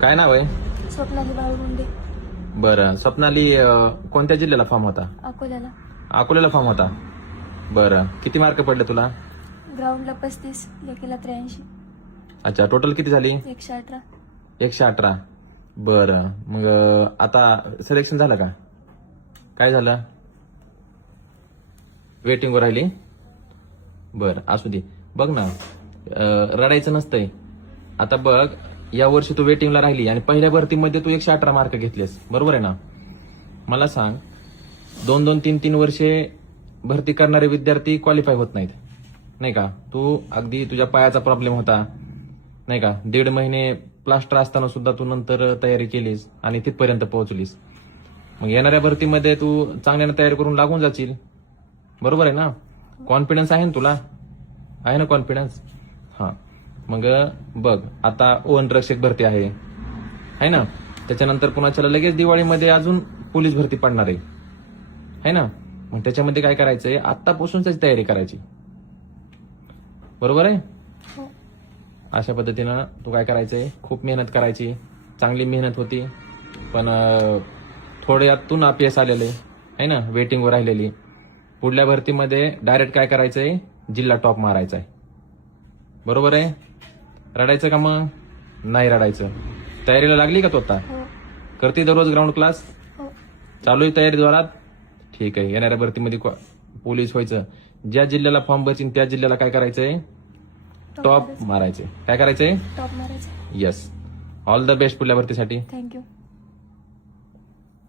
काय नाव आहे? स्वप्नाली बाळगुंडे. बरं, स्वप्नाली कोणत्या जिल्ह्याला फॉर्म होता? अकोल्याला. अकोल्याला फॉर्म होता. बरं, किती मार्क पडले तुला? ग्राउंडला 35, लेकीला 83. अच्छा, टोटल किती झाली? 118. 118. बरं, मग आता सिलेक्शन झालं का? काय झालं? वेटिंगवर राहिली? बरं, असू दे. बघ ना, रडायचं नसतंय. आता बघ, या वर्षी तू वेटिंगला राहिली आणि पहिल्या भरतीमध्ये तू 118 मार्क घेतलेस, बरोबर आहे ना? मला सांग, 2-2, 3-3 वर्षे भरती करणारे विद्यार्थी क्वालिफाय होत नाहीत, नाही का? तू अगदी तुझ्या पायाचा प्रॉब्लेम होता, नाही का? 1.5 महिने प्लास्टर असताना सुद्धा तू नंतर तयारी केलीस आणि तिथपर्यंत पोहोचलीस. मग येणाऱ्या भरतीमध्ये तू चांगल्याने तयारी करून लागून जाशील, बरोबर आहे ना? कॉन्फिडन्स आहे ना तुला? आहे ना कॉन्फिडन्स? हा, मग बघ, आता वनरक्षक भरती आहे ना? त्याच्यानंतर पुन्हा लगेच दिवाळीमध्ये अजून पोलीस भरती पडणार आहे ना? मग त्याच्यामध्ये काय करायचंय, आत्तापासून त्याची तयारी करायची, बरोबर आहे? हो. अशा पद्धतीनं तू काय करायचंय, खूप मेहनत करायची. चांगली मेहनत होती, पण थोड्यात तू नापीस आलेले आहे ना, वेटिंगवर राहिलेली. पुढल्या भरतीमध्ये डायरेक्ट काय करायचंय, जिल्हा टॉप मारायचा आहे, बरोबर आहे? रडायचं का मग? नाही रडायचं. तयारीला लागली का तू आता? हो. करते दररोज ग्राउंड क्लास? हो. चालू आहे तयारी जोरात? ठीक आहे. येणाऱ्या भरतीमध्ये पोलीस व्हायचं. ज्या जिल्ह्याला फॉर्म भरतील त्या जिल्ह्याला काय करायचंय, टॉप मारायचे. काय करायचंय? टॉप मारायचं. येस. ऑल द बेस्ट पुढल्या भरतीसाठी. थँक्यू.